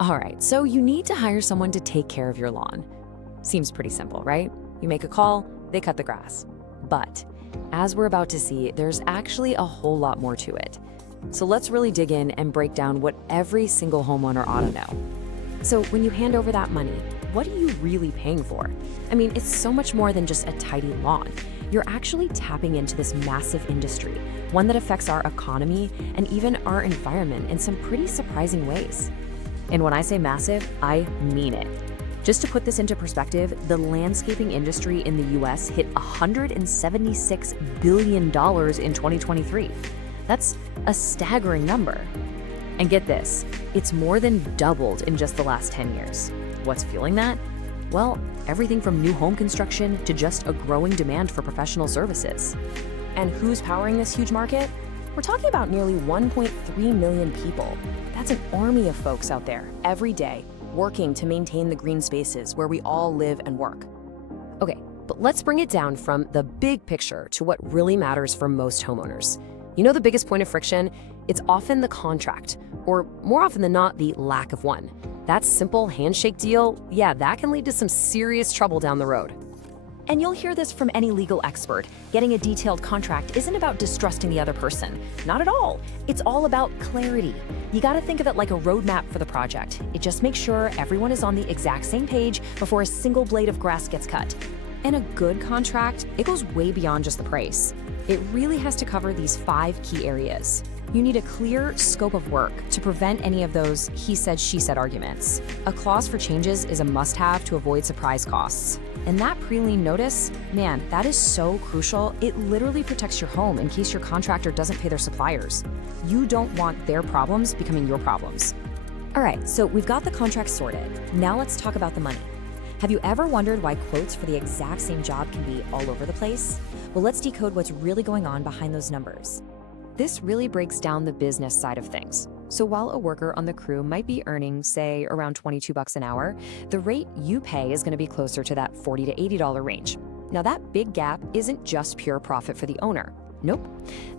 All right, so you need to hire someone to take care of your lawn. Seems pretty simple, right? You make a call, they cut the grass. But as we're about to see, there's actually a whole lot more to it. So let's really dig in and break down what every single homeowner ought to know. So when you hand over that money, what are you really paying for? I mean, it's so much more than just a tidy lawn. You're actually tapping into this massive industry, one that affects our economy and even our environment in some pretty surprising ways. And when I say massive, I mean it. Just to put this into perspective, the landscaping industry in the US hit $176 billion in 2023. That's a staggering number. And get this, it's more than doubled in just the last 10 years. What's fueling that? Well, everything from new home construction to just a growing demand for professional services. And who's powering this huge market? We're talking about nearly 1.3 million people. That's an army of folks out there every day working to maintain the green spaces where we all live and work. Okay, but let's bring it down from the big picture to what really matters for most homeowners. You know the biggest point of friction? It's often the contract, or more often than not, the lack of one. That simple handshake deal, yeah, that can lead to some serious trouble down the road. And you'll hear this from any legal expert. Getting a detailed contract isn't about distrusting the other person. Not at all. It's all about clarity. You gotta think of it like a roadmap for the project. It just makes sure everyone is on the exact same page before a single blade of grass gets cut. And a good contract, it goes way beyond just the price. It really has to cover these 5 key areas. You need a clear scope of work to prevent any of those he said, she said arguments. A clause for changes is a must-have to avoid surprise costs. And that pre-lien notice, man, that is so crucial. It literally protects your home in case your contractor doesn't pay their suppliers. You don't want their problems becoming your problems. All right, so we've got the contract sorted. Now let's talk about the money. Have you ever wondered why quotes for the exact same job can be all over the place? Well, let's decode what's really going on behind those numbers. This really breaks down the business side of things. So while a worker on the crew might be earning, say, around $22 an hour, the rate you pay is going to be closer to that $40 to $80 range. Now that big gap isn't just pure profit for the owner. Nope.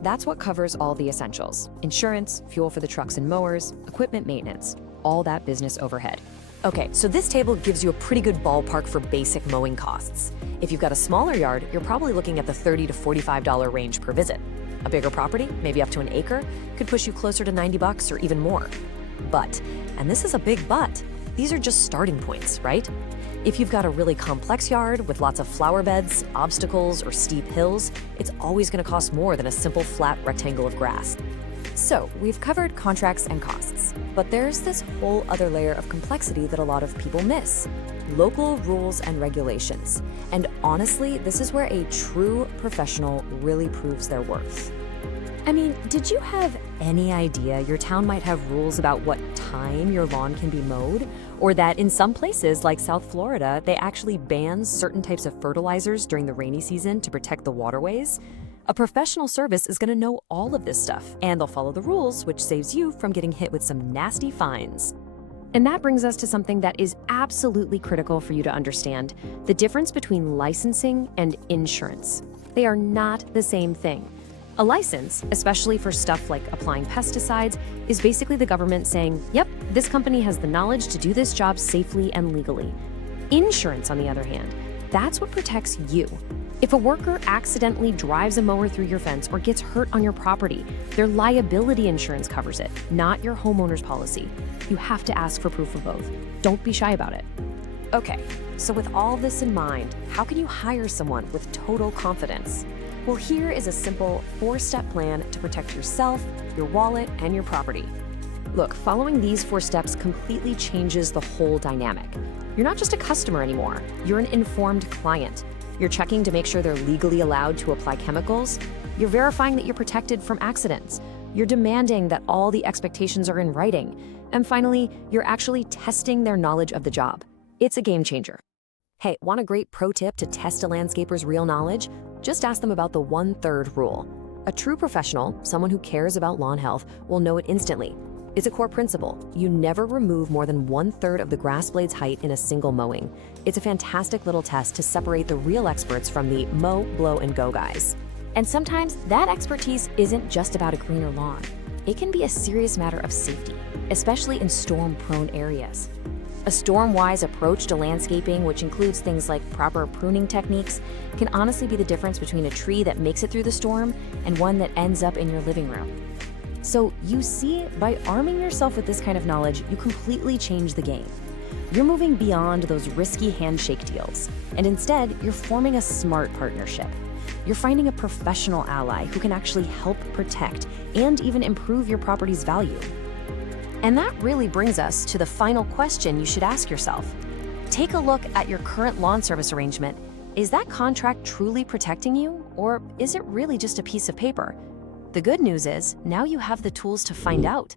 That's what covers all the essentials: insurance, fuel for the trucks and mowers, equipment maintenance, all that business overhead. Okay, so this table gives you a pretty good ballpark for basic mowing costs. If you've got a smaller yard, you're probably looking at the $30 to $45 range per visit. A bigger property, maybe up to an acre, could push you closer to $90 or even more. But, and this is a big but, these are just starting points, right? If you've got a really complex yard with lots of flower beds, obstacles, or steep hills, it's always going to cost more than a simple flat rectangle of grass. So we've covered contracts and costs, but there's this whole other layer of complexity that a lot of people miss: local rules and regulations. And honestly, this is where a true professional really proves their worth. I mean, did you have any idea your town might have rules about what time your lawn can be mowed? Or that in some places like South Florida, they actually ban certain types of fertilizers during the rainy season to protect the waterways? A professional service is going to know all of this stuff, and they'll follow the rules, which saves you from getting hit with some nasty fines. And that brings us to something that is absolutely critical for you to understand: the difference between licensing and insurance. They are not the same thing. A license, especially for stuff like applying pesticides, is basically the government saying, yep, this company has the knowledge to do this job safely and legally. Insurance, on the other hand, that's what protects you. If a worker accidentally drives a mower through your fence or gets hurt on your property, their liability insurance covers it, not your homeowner's policy. You have to ask for proof of both. Don't be shy about it. Okay, so with all this in mind, how can you hire someone with total confidence? Well, here is a simple 4-step plan to protect yourself, your wallet, and your property. Look, following these 4 steps completely changes the whole dynamic. You're not just a customer anymore, you're an informed client. You're checking to make sure they're legally allowed to apply chemicals. You're verifying that you're protected from accidents. You're demanding that all the expectations are in writing. And finally, you're actually testing their knowledge of the job. It's a game changer. Hey, want a great pro tip to test a landscaper's real knowledge? Just ask them about the 1/3 rule. A true professional, someone who cares about lawn health, will know it instantly. It's a core principle. You never remove more than 1/3 of the grass blade's height in a single mowing. It's a fantastic little test to separate the real experts from the mow, blow, and go guys. And sometimes that expertise isn't just about a greener lawn. it can be a serious matter of safety, especially in storm-prone areas. A storm-wise approach to landscaping, which includes things like proper pruning techniques, can honestly be the difference between a tree that makes it through the storm and one that ends up in your living room. So you see, by arming yourself with this kind of knowledge, you completely change the game. You're moving beyond those risky handshake deals, and instead, you're forming a smart partnership. You're finding a professional ally who can actually help protect and even improve your property's value. And that really brings us to the final question you should ask yourself. Take a look at your current lawn service arrangement. Is that contract truly protecting you, or is it really just a piece of paper? The good news is, now you have the tools to find out.